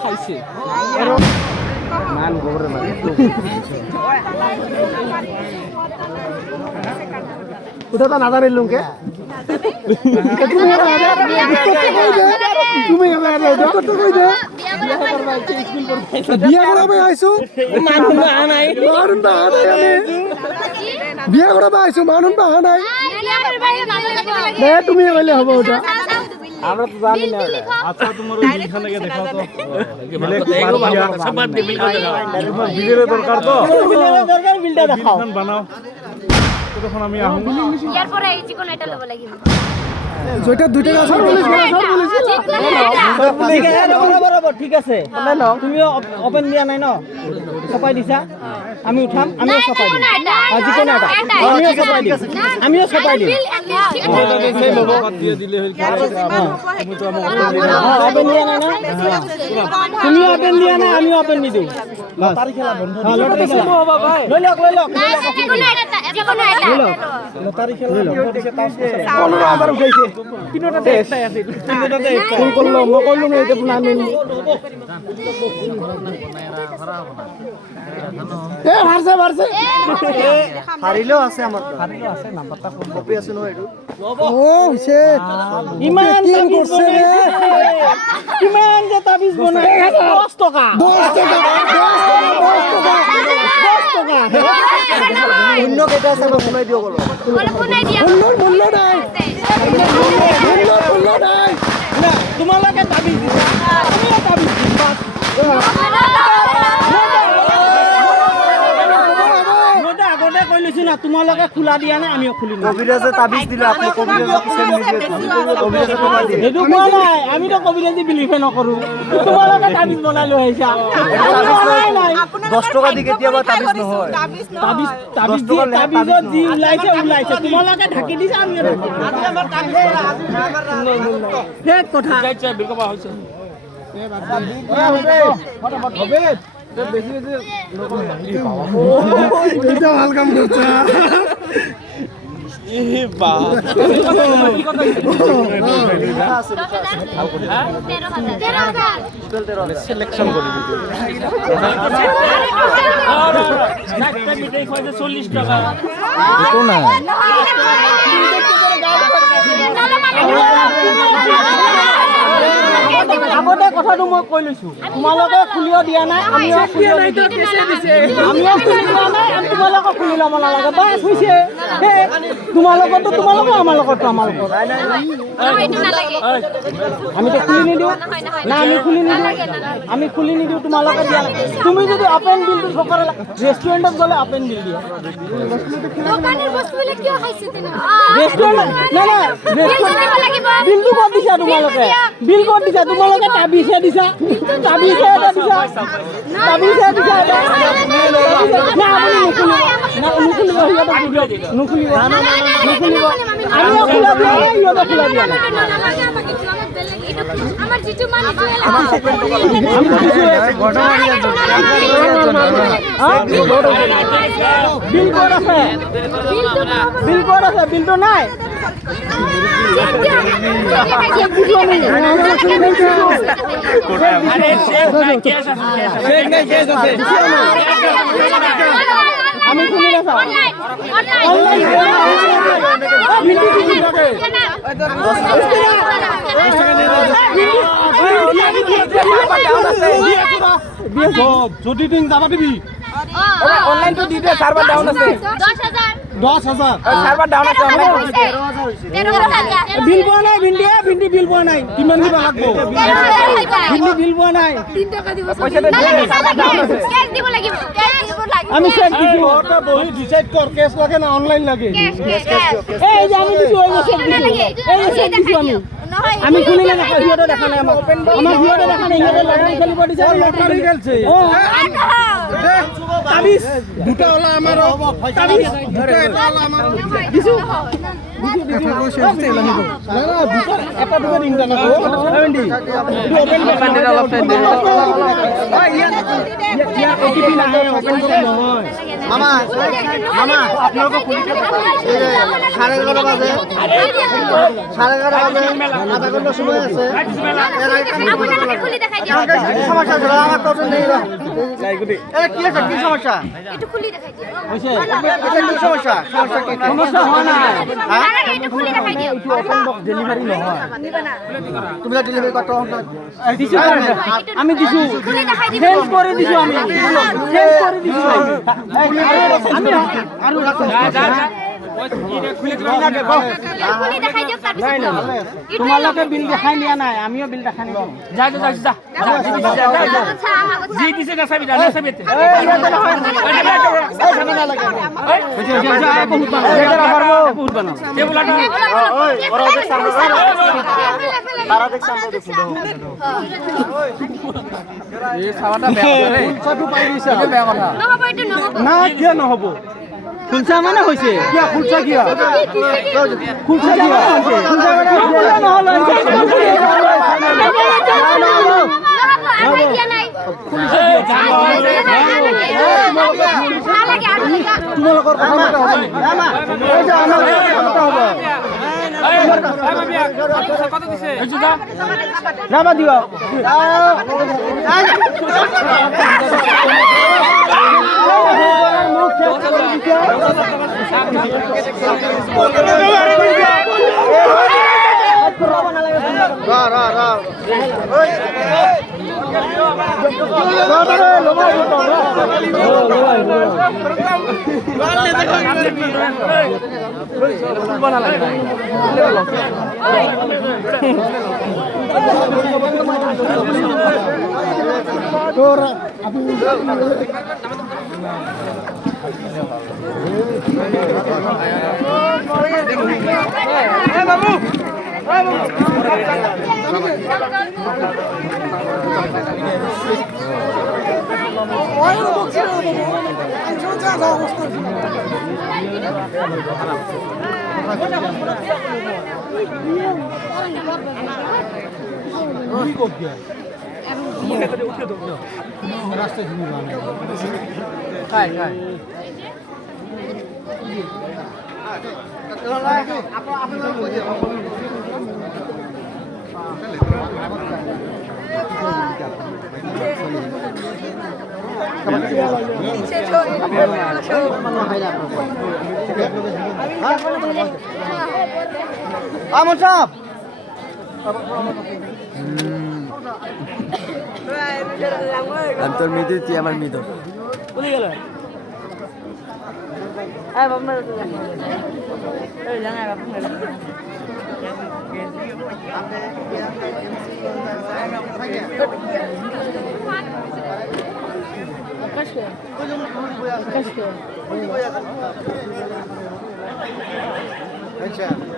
খাইছে মান গোবরের মানে উঠা তো না জানিল লোকে তুমি বিয়া করাবে আইছো মানুষ আহা নাই বিয়া করাবে আইছো মানুষ আহা নাই তুমি বলে হবো ওটা আমরা তো জানি না আচ্ছা তোমার ওই বিলখানে গিয়ে দেখাও তো বিলের দরকার তো বিলটা দেখাও বানাও তখন আমি আহু ইয়ার পরে এই চিকন এটা লব লাগিব যেটা দুইটা আছে পুলিশ বরাবর ঠিক আছে তুমি ওপেন দিয়া নাই ন সপাই দিছা আমি উঠাম আমিও সপাই দিম আজি কোন এটা আমিও সপাই দিম আমিও সপাই দিম এটা দেখে লব দিয়ে দিলে হই তুমি তো আমাকে ওপেন দিয়া নাই না তুমি ওপেন দিয়া না আমি ওপেন নি দিও লটারি খেলা বন্ধ দিছে লই লক লটারি খেলা বন্ধ দিছে তাও 15000 উঠাইছে তিনটাতে একটাই আছে তিনটাতে একটা ফোন করলো মই কইলো এইটা না আমি এ ভারছে হারিলো আছে আমার হারিলো আছে নাম্বারটা ফোন কপি আছে নো এডু ও হইছে ইমান তিন করছে রে ইমান যে তাবিজ বনাই 10 টাকা অন্য কেটা আছে বনাই দিও বলো বনাই দিয়া মূল্য নাই না তোমালকে তাবিজ দিছা আমিও তাবিজ দিবা না তোমালকে খোলা দিয়া না আমিও খুলি না কবিরাজে তাবিজ দিলে আপনি কবিরাজে কিসের নিজে কবিরাজে তো নাই এদু কোৱা নাই আমি তো কবিরাজে বিলিভ নকৰো তোমালকে তাবিজ বনাই লৈ আইছা নাই 10 টাকা দি কেতিয়াবা তাবিজ নহয় তাবিজ দি ওলাইছে তোমালকে ঢাকি দিছা আমি আজি আমাৰ তাবিজ ঠিক কথা যাইছে বিলকবা হৈছে এ বাদ হবে বেশি বেশি এটা ভাল কাম করছে এ বাহ সিলেকশন করে দিতে আর একটা মিটাই কইছে 40 টাকা তো না আগতে কথাটো মই কৈ লৈছো তোমালোকে খুলিও দিয়া নাই আমিও খুলিও নাই তো কেছে দিছে আমিও খুলিও নাই আমি তোমালোকে খুলি লম নালাগে বাস হৈছে তোমালোকে আমাৰ লগত আমি তো খুলি নিদিও না আমি খুলি নিদিও তোমালোকে দিয়া তুমি যদি ওপেন বিলটো সকলে ৰেষ্টুৰেণ্টত গলে ওপেন বিল দিয়া দোকানৰ বস্তুবিলাক কিয় খাইছে তেনে ৰেষ্টুৰেণ্ট না বিলটো ক'ত দিছা তোমালোকে বিল ক'ত দিছা তোমালোকে তাবিজে দিছা না আমি নুখুলিব আমিও খোলা দিয়া ইহঁতে খোলা দিয়া আমার জিতু মানে বিল কোড আছে বিল তো নাই আমি খুলি না যদি তুই যাবা দিবি অনলাইন তো দিতে সার্ভার ডাউন আছে 10,000 সার্ভার ডাউন আছে অনলাইন 13,000 বিল পোৱা নাই ভিন্ডি বিল পোৱা নাই কিমান দিবা লাগবো ভিন্ডি বিল পোৱা নাই 3 টাকা দিব পয়সা দে সার্ভার ডাউন আছে ক্যাশ দিব লাগিব আমি চেক দিছি ওটা বহি ডিসাইড কর ক্যাশ লাগে না অনলাইন লাগে এই যে আমি দিছি ওই চেক দিছি এই চেক দিছি আমি খুলি না ভিডিওটা দেখা নাই আমার ভিডিওটা দেখা নাই এটা লটারি খেলিব দিছে লটারি খেলছে ও তাবিজ দুটা হলো আমার তাবিজ দুটা হলো আমার দিছো এটা দুটো রিংটা না 70 ওপেন বান্ডে অলপ টাইম দে ইয়া ওটিপি না ওপেন করে নহয় মামা মামা আপনাকে এই যে 11:30 বাজে 11:30 বাজে আধা ঘন্টা সময় আছে এর আগে কি সমস্যা ছিল আমার তো নেই এটা কি আছে কি সমস্যা একটু খুলি দেখাই দিও হইছে এটা কি সমস্যা সমস্যা কি সমস্যা হয় না আরে একটু খুলি দেখাই দিও ডেলিভারি নহয় তুমি ডেলিভারি করতে হবে দিছো আমি দিছো খুলি দেখাই দিও চেঞ্জ করে দিছো আমি চেঞ্জ করে দিছো আমি আর খুলি দেখাই দিও তার পিছত তোমালোকে বিল দেখাই নিয়া নাই আমিও বিল দেখাই নিব যা যা যা আচ্ছা আমাগো জি দিছে না সাবি না সাবি বহুত বানাও বহুত বানাও টেবুলাটা ওই ওরা দেখ সামনে তারা দেখ সামনে এই খাওয়াটা বেয়া করে সবু পাই দিছে বেয়া কথা নহব এটা নহব না কি নহব খুলছা মানে হইছে কি খুলছা কি খুলছা কি খুলছা মানে নহল আমি দিয়া নাই তোমালোকৰ কথা মতে হ'ব মামা এই যে আমাৰ কথা হ'ব যাবা দিও আমন সাহেব আমি তোর মৃদু তুই আমার মৃদু বলে গেল আচ্ছা